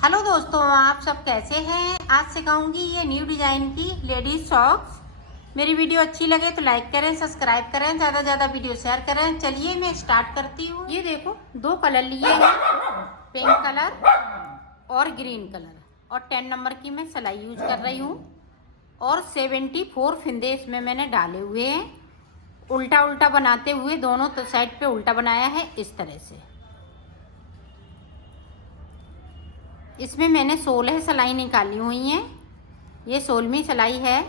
Hello दोस्तों, आप सब कैसे हैं। आज सिखाऊंगी ये न्यू डिजाइन की लेडीज सॉक्स। मेरी वीडियो अच्छी लगे तो लाइक करें, सब्सक्राइब करें, ज़्यादा ज़्यादा वीडियो शेयर करें। चलिए मैं स्टार्ट करती हूँ। ये देखो, दो कलर लिए हैं, पिंक कलर और ग्रीन कलर, और 10 नंबर की मैं सिलाई यूज कर रही हूँ। और 74 फिंदे इसमें मैंने डाले हुए हैं। उल्टा उल्टा बनाते हुए दोनों साइड पे उल्टा बनाया है इस तरह से। इसमें मैंने 16 सिलाई निकाली हुई हैं। ये 16वीं सिलाई है।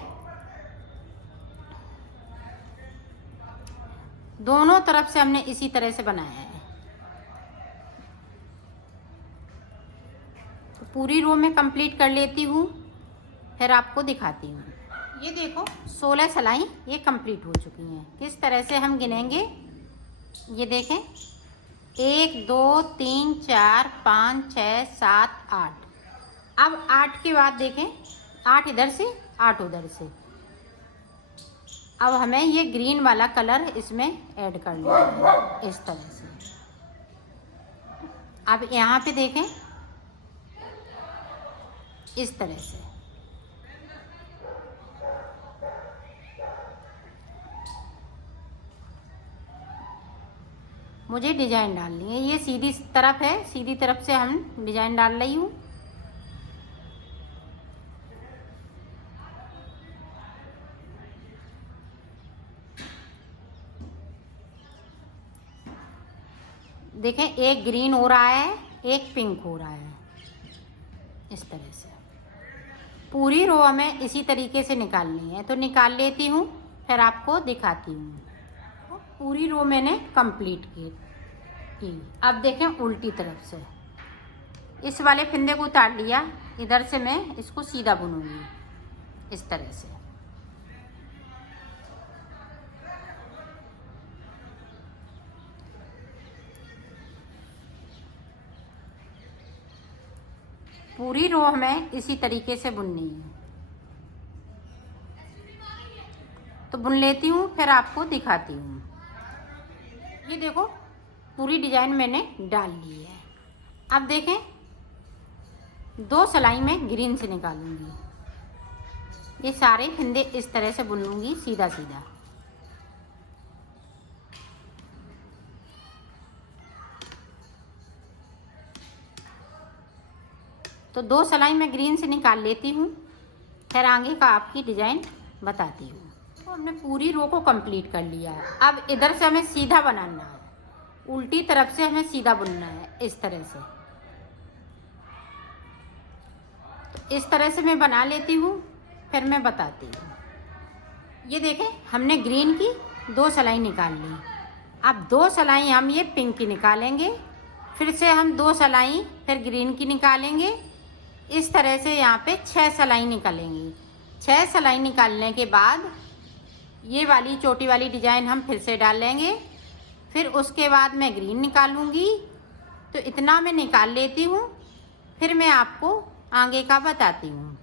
दोनों तरफ से हमने इसी तरह से बनाया है। तो पूरी रो में कंप्लीट कर लेती हूँ, फिर आपको दिखाती हूँ। ये देखो, 16 सिलाई ये कंप्लीट हो चुकी हैं। किस तरह से हम गिनेंगे, ये देखें। 1 2 3 4 5 6 7 8। अब 8 के बाद देखें, 8 इधर से 8 उधर से। अब हमें ये ग्रीन वाला कलर इसमें ऐड कर लेना है इस तरह से। अब यहाँ पे देखें इस तरह से। मुझे डिजाइन डालनी है। ये सीधी तरफ है, सीधी तरफ से हम डिजाइन डाल रही हूँ। देखें, एक ग्रीन हो रहा है, एक पिंक हो रहा है इस तरह से। पूरी रो हमें इसी तरीके से निकालनी है, तो निकाल लेती हूँ, फिर आपको दिखाती हूँ। पूरी रो मैंने कंप्लीट की। अब देखें उल्टी तरफ से। इस वाले फिंदे को उतार लिया, इधर से मैं इसको सीधा बुनूंगी इस तरह से। पूरी रो हमें इसी तरीके से बुननी है, तो बुन लेती हूँ, फिर आपको दिखाती हूँ। ये देखो, पूरी डिजाइन मैंने डाल ली है। अब देखें, 2 सिलाई में ग्रीन से निकालूंगी। ये सारे फिंदे इस तरह से बुनूंगी सीधा सीधा। तो 2 सिलाई मैं ग्रीन से निकाल लेती हूँ, फिर आगे का आपकी डिजाइन बताती हूँ। तो हमने पूरी रो को कंप्लीट कर लिया है। अब इधर से हमें सीधा बनाना है, उल्टी तरफ से हमें सीधा बुनना है इस तरह से। तो इस तरह से मैं बना लेती हूँ, फिर मैं बताती हूँ। ये देखें, हमने ग्रीन की 2 सिलाई निकाल ली। अब 2 सिलाई हम ये पिंक की निकालेंगे, फिर से हम 2 सिलाई फिर ग्रीन की निकालेंगे। इस तरह से यहाँ पे 6 सिलाई निकालेंगी। 6 सिलाई निकालने के बाद ये वाली चोटी वाली डिजाइन हम फिर से डाल लेंगे। फिर उसके बाद मैं ग्रीन निकालूंगी। तो इतना मैं निकाल लेती हूँ, फिर मैं आपको आगे का बताती हूँ।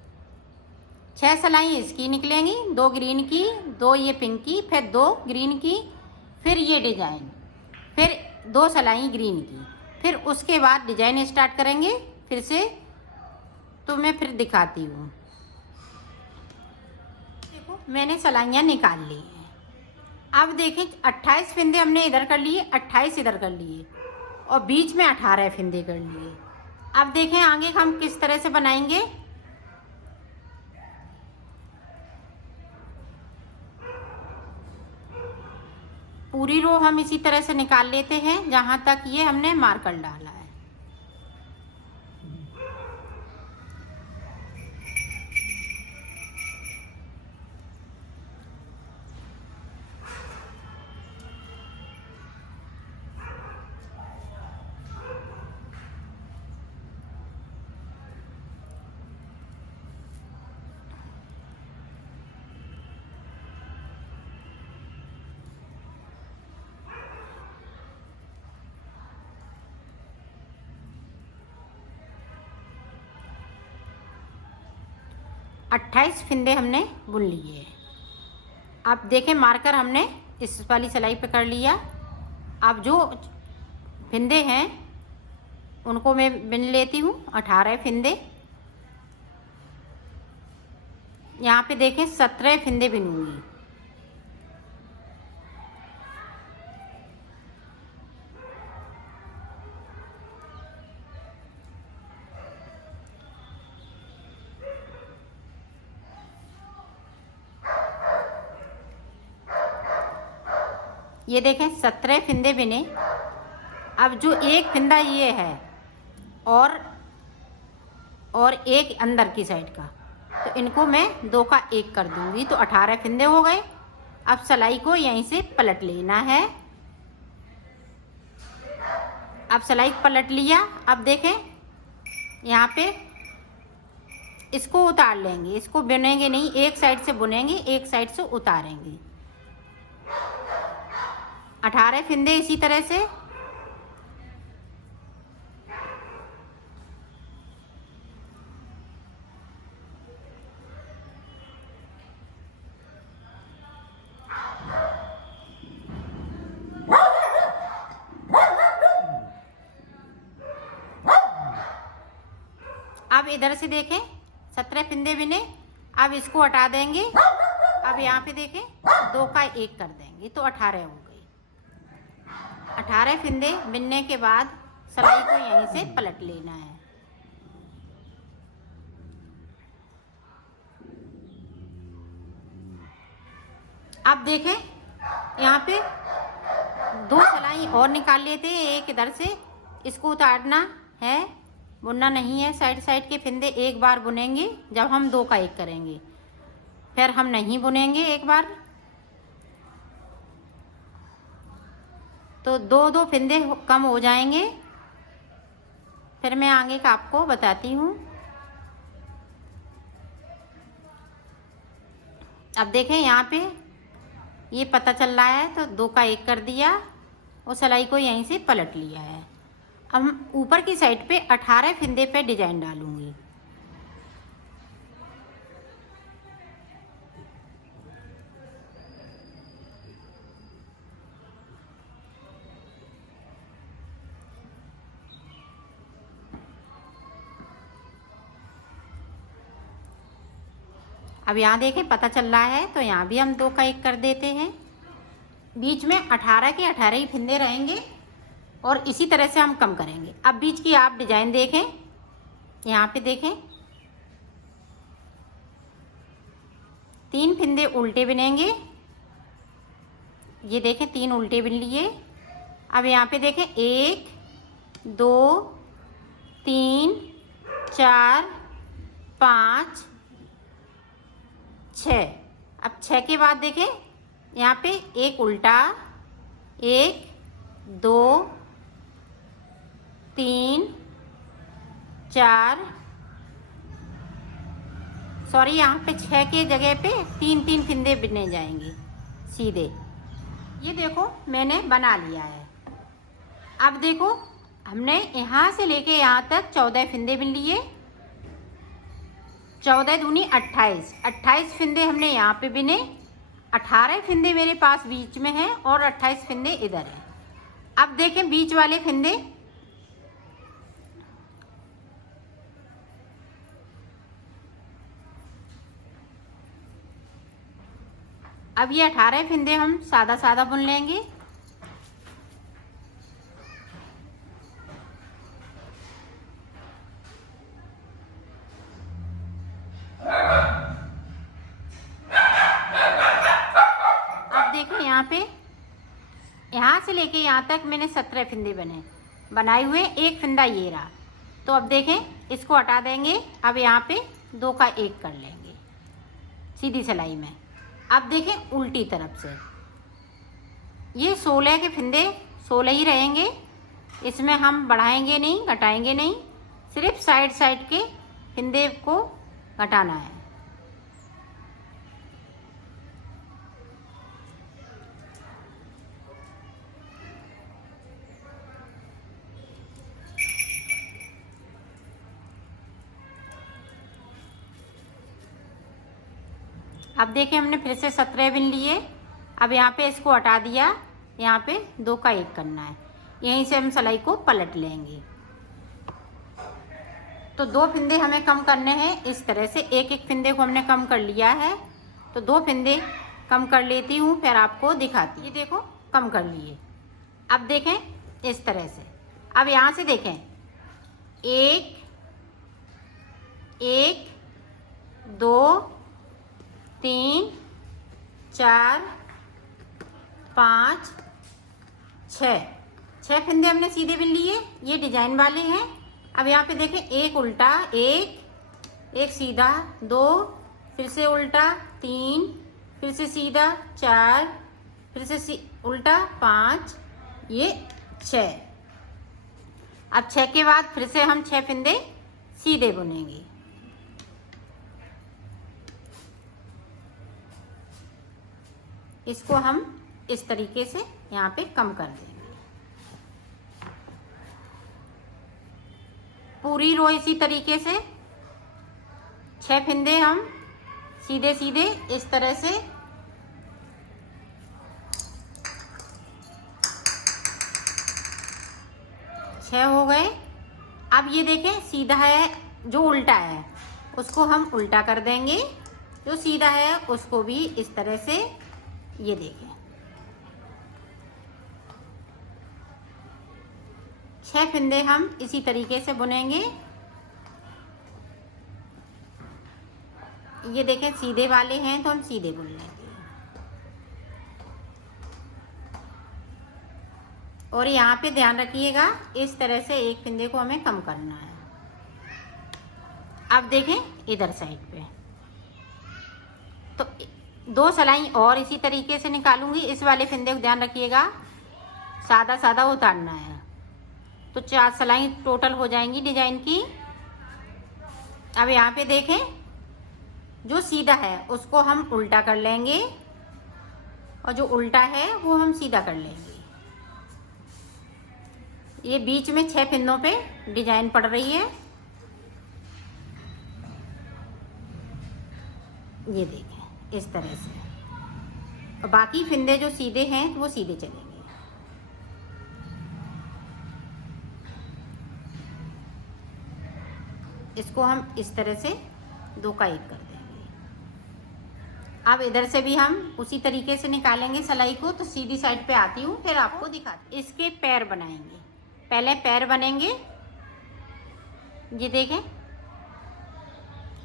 6 सिलाई इसकी निकलेंगी, 2 ग्रीन की, 2 ये पिंक की, फिर 2 ग्रीन की, फिर ये डिजाइन, फिर 2 सिलाई ग्रीन की। फिर उसके बाद डिजाइन स्टार्ट करेंगे फिर से। तो मैं फिर दिखाती हूँ। देखो, मैंने सिलाइयाँ निकाल ली हैं। अब देखें, 28 फिंदे हमने इधर कर लिए, 28 इधर कर लिए, और बीच में 18 फिंदे कर लिए। अब देखें आगे हम किस तरह से बनाएंगे। पूरी रो हम इसी तरह से निकाल लेते हैं जहाँ तक ये हमने मार्कर डाला है। अट्ठाईस फिंदे हमने बुन लिए। अब देखें, मार्कर हमने इस वाली सिलाई पे कर लिया। अब जो फिंदे हैं उनको मैं बिन लेती हूँ। 18 फिंदे, यहाँ पे देखें 17 फिंदे बिनूंगी। ये देखें 17 फिंदे बिने। अब जो एक फिंदा ये है और एक अंदर की साइड का, तो इनको मैं 2 का 1 कर दूंगी, तो 18 फिंदे हो गए। अब सिलाई को यहीं से पलट लेना है। अब सिलाई पलट लिया। अब देखें यहाँ पे इसको उतार लेंगे, इसको बुनेंगे नहीं, एक साइड से बुनेंगे, एक साइड से उतारेंगे। 18 फिंदे इसी तरह से। अब इधर से देखें 17 फिंदे बिने। अब इसको हटा देंगे। अब यहाँ पे देखें 2 का 1 कर देंगे, तो 18 हो गई। 18 फिंदे बिनने के बाद सिलाई को यहीं से पलट लेना है। अब देखें यहाँ पे 2 सिलाई और निकाल लेते हैं। एक इधर से, इसको उतारना है, बुनना नहीं है। साइड साइड के फिंदे एक बार बुनेंगे जब हम 2 का 1 करेंगे, फिर हम नहीं बुनेंगे एक बार। तो 2 फिंदे कम हो जाएंगे। फिर मैं आगे का आपको बताती हूँ। अब देखें यहाँ पे ये पता चल रहा है, तो 2 का 1 कर दिया और सिलाई को यहीं से पलट लिया है। अब हम ऊपर की साइड पे 18 फिंदे पे डिजाइन डालूंगी। अब यहाँ देखें पता चल रहा है, तो यहाँ भी हम 2 का 1 कर देते हैं। बीच में 18 के 18 ही फिंदे रहेंगे और इसी तरह से हम कम करेंगे। अब बीच की आप डिजाइन देखें, यहाँ पे देखें 3 फिंदे उल्टे बिनेंगे। ये देखें 3 उल्टे बिन लिए। अब यहाँ पे देखें 1 2 3 4 5 6। अब 6 के बाद देखें यहाँ पे एक उल्टा, 1 2 3 4, सॉरी यहाँ पे 6 के जगह पे 3 फिंदे बिने जाएंगे सीधे। ये देखो मैंने बना लिया है। अब देखो हमने यहाँ से लेके यहाँ तक 14 फिंदे बिन लिए। 14 दूनी 28, 28 फिंदे हमने यहाँ पे बिने। 18 फिंदे मेरे पास बीच में हैं और 28 फिंदे इधर हैं। अब देखें बीच वाले फिंदे, अब ये 18 फिंदे हम सादा सादा बुन लेंगे। अब देखें यहाँ पे, यहाँ से लेके यहाँ तक मैंने 17 फिंदे बनाए हुए। एक फिंदा ये रहा, तो अब देखें इसको हटा देंगे। अब यहाँ पे 2 का 1 कर लेंगे सीधी सिलाई में। अब देखें उल्टी तरफ से, ये 16 के फिंदे 16 ही रहेंगे। इसमें हम बढ़ाएंगे नहीं, घटाएंगे नहीं, सिर्फ साइड साइड के फिंदे को घटाना है। अब देखें हमने फिर से 17 बिन लिए। अब यहाँ पे इसको हटा दिया, यहाँ पे 2 का 1 करना है। यहीं से हम सिलाई को पलट लेंगे। तो 2 फिंदे हमें कम करने हैं इस तरह से। एक एक फिंदे को हमने कम कर लिया है, तो 2 फिंदे कम कर लेती हूँ, फिर आपको दिखाती हूँ। ये देखो कम कर लिए। अब देखें इस तरह से। अब यहाँ से देखें, 1 1 2 3 4 5 6 फिंदे हमने सीधे बिन लिए, ये डिजाइन वाले हैं। अब यहाँ पे देखें, एक उल्टा, एक सीधा, 2 फिर से उल्टा, 3 फिर से सीधा, 4 फिर से उल्टा, 5 ये 6। अब 6 के बाद फिर से हम 6 फिंदे सीधे बुनेंगे। इसको हम इस तरीके से यहाँ पे कम कर देंगे। पूरी रो इसी तरीके से 6 फिंदे हम सीधे सीधे इस तरह से छह हो गए। अब ये देखें, सीधा है जो उल्टा है उसको हम उल्टा कर देंगे, जो सीधा है उसको भी इस तरह से। ये देखें 6 फिंदे हम इसी तरीके से बुनेंगे। ये देखें सीधे वाले हैं तो हम सीधे बुन लेंगे। और यहाँ पे ध्यान रखिएगा, इस तरह से एक फिंदे को हमें कम करना है। अब देखें इधर साइड पे, तो 2 सिलाई और इसी तरीके से निकालूंगी। इस वाले फिंदे को ध्यान रखिएगा, सादा सादा उतारना है। तो 4 सिलाई टोटल हो जाएंगी डिजाइन की। अब यहाँ पे देखें, जो सीधा है उसको हम उल्टा कर लेंगे और जो उल्टा है वो हम सीधा कर लेंगे। ये बीच में 6 फिंदों पे डिजाइन पड़ रही है। ये देखें इस तरह से। और बाकी फिंदे जो सीधे हैं वो सीधे चलेंगे। इसको हम इस तरह से 2 का 1 कर देंगे। अब इधर से भी हम उसी तरीके से निकालेंगे सिलाई को। तो सीधी साइड पे आती हूँ, फिर आपको दिखाती हूँ। इसके पैर बनाएंगे। पहले पैर बनेंगे। ये देखें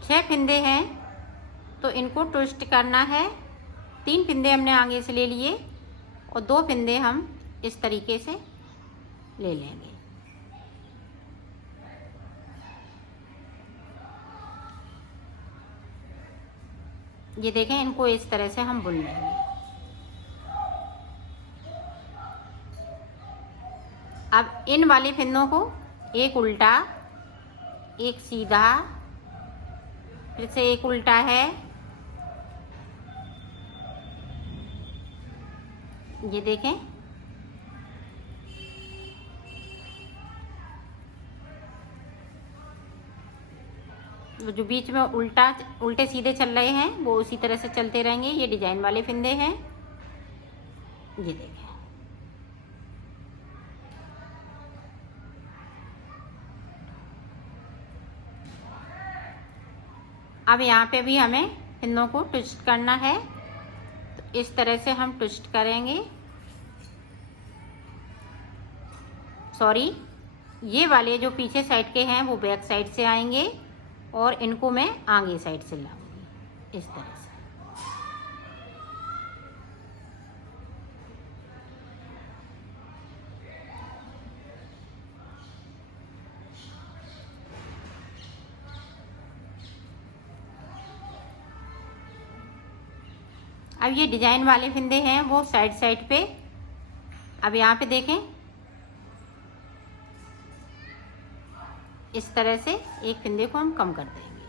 6 फिंदे हैं तो इनको ट्विस्ट करना है। 3 फिंदे हमने आगे से ले लिए और 2 फिंदे हम इस तरीके से ले लेंगे। ये देखें, इनको इस तरह से हम बुन लेंगे। अब इन वाले फिंदों को एक उल्टा, एक सीधा, फिर से एक उल्टा है। ये देखें, जो बीच में उल्टे सीधे चल रहे हैं वो उसी तरह से चलते रहेंगे। ये डिजाइन वाले फिंदे हैं। ये देखें, अब यहाँ पे भी हमें फिंदों को ट्विस्ट करना है। तो इस तरह से हम ट्विस्ट करेंगे। सॉरी, ये वाले जो पीछे साइड के हैं वो बैक साइड से आएंगे और इनको मैं आगे साइड से लाऊंगी इस तरह से। अब ये डिजाइन वाले फिंदे हैं वो साइड पे। अब यहाँ पे देखें, इस तरह से एक फिंदे को हम कम कर देंगे।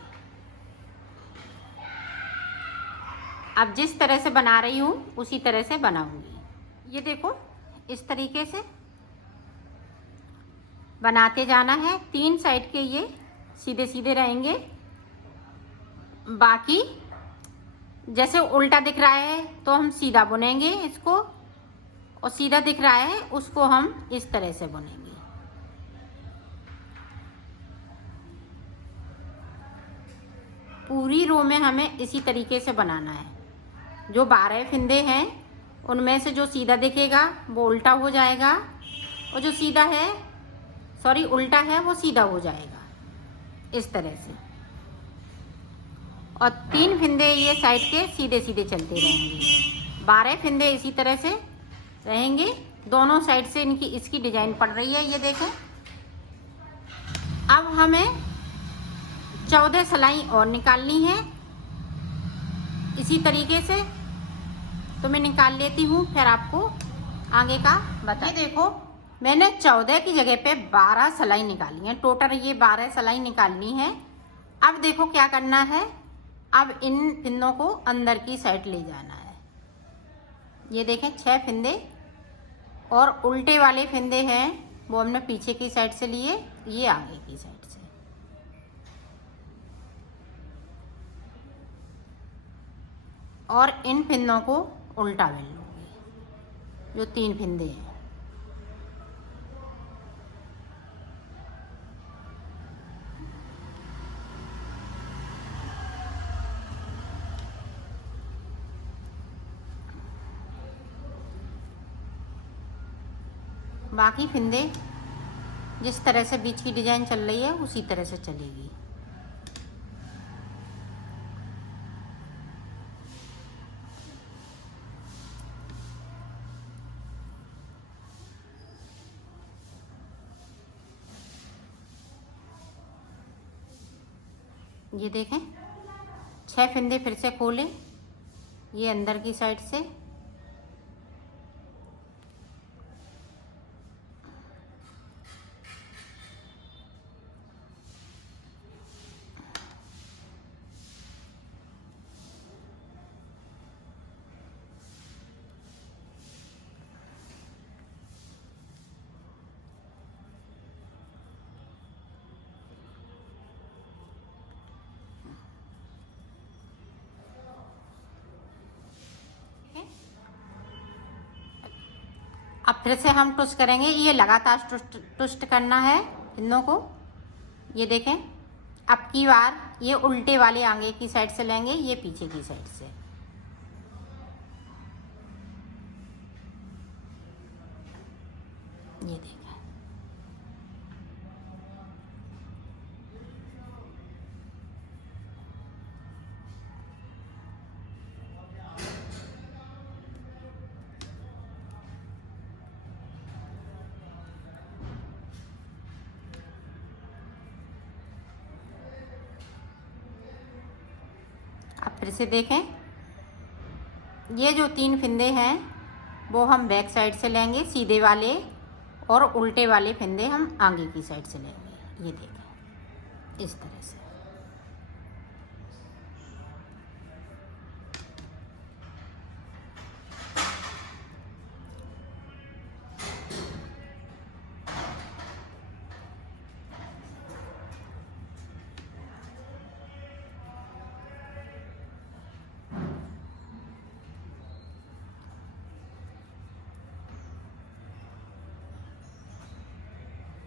अब जिस तरह से बना रही हूँ उसी तरह से बनाऊंगी। ये देखो इस तरीके से बनाते जाना है। 3 साइड के ये सीधे सीधे रहेंगे। बाकी जैसे उल्टा दिख रहा है तो हम सीधा बुनेंगे इसको, और सीधा दिख रहा है उसको हम इस तरह से बुनेंगे। पूरी रो में हमें इसी तरीके से बनाना है। जो 12 फंदे हैं उनमें से जो सीधा दिखेगा वो उल्टा हो जाएगा, और जो सीधा है उल्टा है वो सीधा हो जाएगा, इस तरह से। और 3 फंदे ये साइड के सीधे सीधे चलते रहेंगे। 12 फंदे इसी तरह से रहेंगे, दोनों साइड से इसकी डिजाइन पड़ रही है, ये देखें। अब हमें 14 सिलाई और निकालनी है इसी तरीके से, तो मैं निकाल लेती हूँ, फिर आपको आगे का बता। ये देखो, मैंने 14 की जगह पे 12 सिलाई निकाली है, टोटल ये 12 सिलाई निकालनी है। अब देखो क्या करना है, अब इन फिंदों को अंदर की साइड ले जाना है। ये देखें 6 फिंदे, और उल्टे वाले फिंदे हैं वो हमने पीछे की साइड से लिए, ये आगे की साइड से। और इन फिंदों को उल्टा बेल लूँगी, जो 3 फिंदे हैं। बाकी फिंदे जिस तरह से बीच की डिजाइन चल रही है उसी तरह से चलेगी। ये देखें 6 फिंदे फिर से खोलें, ये अंदर की साइड से, अब फिर से हम ट्विस्ट करेंगे। ये लगातार ट्विस्ट करना है फिंदों को। ये देखें, अब की बार ये उल्टे वाले आगे की साइड से लेंगे, ये पीछे की साइड से। ये देखें, अब फिर से देखें, ये जो 3 फिंदे हैं वो हम बैक साइड से लेंगे सीधे वाले, और उल्टे वाले फिंदे हम आगे की साइड से लेंगे। ये देखें इस तरह से।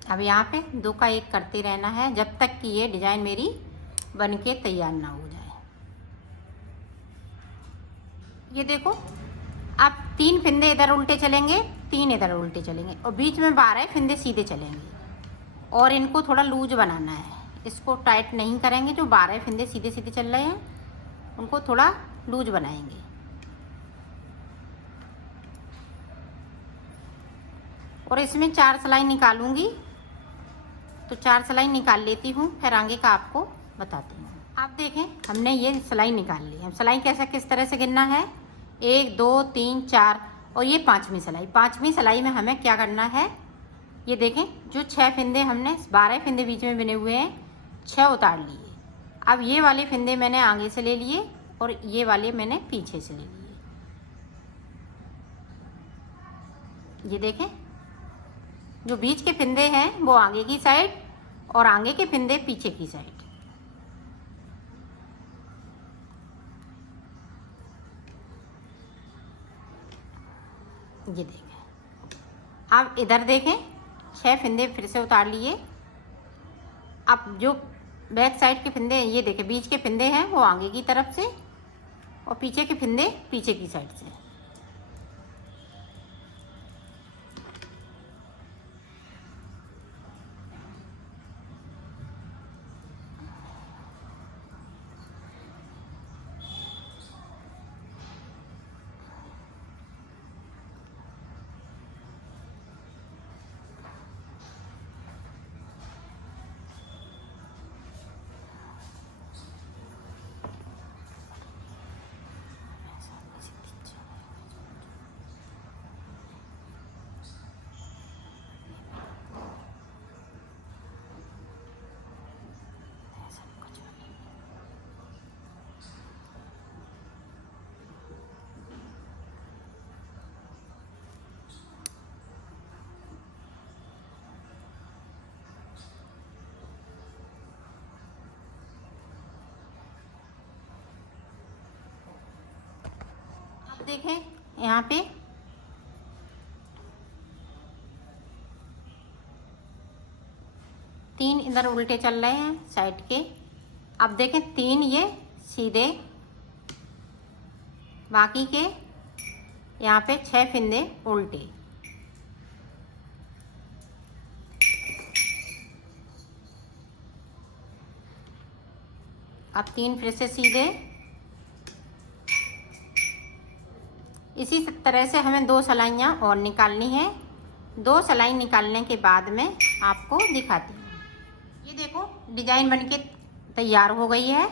अब यहाँ पे 2 का 1 करते रहना है जब तक कि ये डिजाइन मेरी बन के तैयार ना हो जाए। ये देखो, अब 3 फिंदे इधर उल्टे चलेंगे, 3 इधर उल्टे चलेंगे, और बीच में 12 फिंदे सीधे चलेंगे। और इनको थोड़ा लूज बनाना है, इसको टाइट नहीं करेंगे। जो 12 फिंदे सीधे सीधे चल रहे हैं उनको थोड़ा लूज बनाएंगे। और इसमें 4 सिलाई निकालूंगी, तो 4 सिलाई निकाल लेती हूँ, फिर आगे का आपको बताती हूँ। आप देखें, हमने ये सिलाई निकाल ली है। सिलाई कैसा किस तरह से गिनना है, 1 2 3 4, और ये 5वीं सिलाई। 5वीं सिलाई में हमें क्या करना है, ये देखें, जो 6 फिंदे हमने 12 फिंदे बीच में बने हुए हैं, 6 उतार लिए। अब ये वाले फिंदे मैंने आगे से ले लिए, और ये वाले मैंने पीछे से ले लिए। ये देखें, जो बीच के फिंदे हैं वो आगे की साइड, और आगे के फिंदे पीछे की साइड। ये देखें, अब इधर देखें, 6 फिंदे फिर से उतार लिए। अब जो बैक साइड के फिंदे, ये देखें बीच के फिंदे हैं वो आगे की तरफ से और पीछे के फिंदे पीछे की साइड से। देखें यहाँ पे तीन इधर उल्टे चल रहे हैं साइड के। अब देखें तीन ये सीधे, बाकी के यहाँ पे 6 फिंदे उल्टे। अब 3 फिर से सीधे। इसी तरह से हमें 2 सिलाइयाँ और निकालनी है। 2 सिलाई निकालने के बाद में आपको दिखाती हूँ। ये देखो डिजाइन बनके तैयार हो गई है।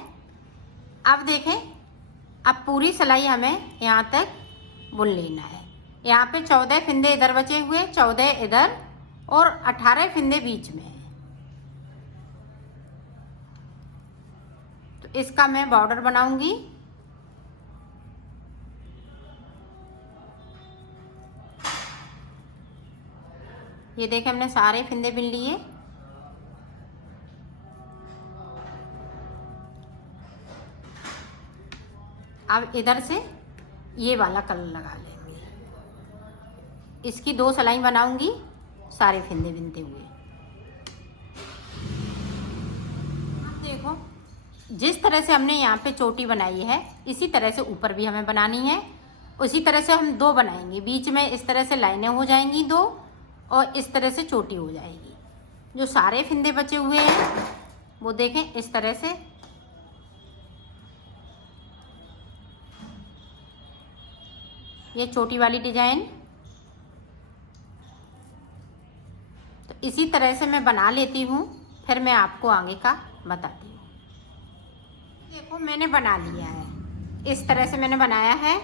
अब देखें, अब पूरी सिलाई हमें यहाँ तक बुन लेना है। यहाँ पे 14 फिंदे इधर बचे हुए, 14 इधर और 18 फिंदे बीच में है। तो इसका मैं बॉर्डर बनाऊंगी। ये देखें हमने सारे फिंदे बिन लिए। अब इधर से ये वाला कलर लगा लेंगे। इसकी 2 सिलाई बनाऊंगी सारे फिंदे बिनते हुए। अब देखो जिस तरह से हमने यहाँ पे चोटी बनाई है इसी तरह से ऊपर भी हमें बनानी है। उसी तरह से हम 2 बनाएंगे, बीच में इस तरह से लाइनें हो जाएंगी 2 और इस तरह से चोटी हो जाएगी। जो सारे फिंदे बचे हुए हैं वो देखें इस तरह से। ये चोटी वाली डिजाइन, तो इसी तरह से मैं बना लेती हूँ, फिर मैं आपको आगे का बताती हूँ। देखो मैंने बना लिया है, इस तरह से मैंने बनाया है।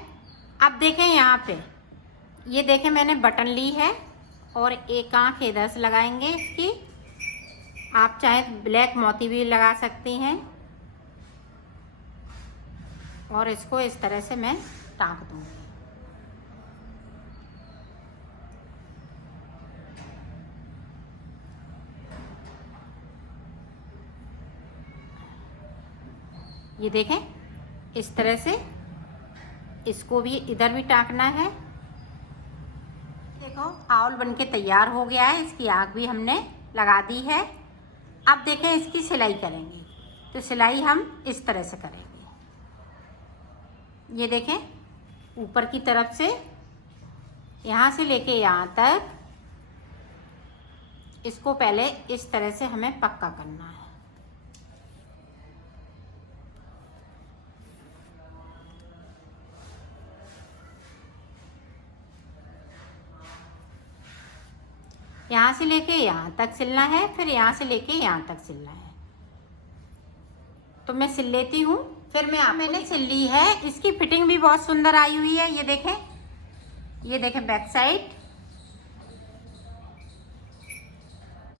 अब देखें यहाँ पे, ये देखें मैंने बटन ली है और एक आँख इधर से लगाएंगे इसकी। आप चाहे ब्लैक मोती भी लगा सकती हैं और इसको इस तरह से मैं टाँक दूँगी। ये देखें इस तरह से इसको भी इधर भी टाँकना है। देखो आउल बनके तैयार हो गया है, इसकी आँख भी हमने लगा दी है। अब देखें इसकी सिलाई करेंगे, तो सिलाई हम इस तरह से करेंगे। ये देखें ऊपर की तरफ से यहाँ से लेके यहाँ तक इसको पहले इस तरह से हमें पक्का करना है। यहाँ से लेके यहाँ तक सिलना है, फिर यहाँ से लेके यहाँ तक सिलना है। तो मैं सिल लेती हूँ, फिर मैंने सिल ली है। इसकी फिटिंग भी बहुत सुंदर आई हुई है। ये देखें बैक साइड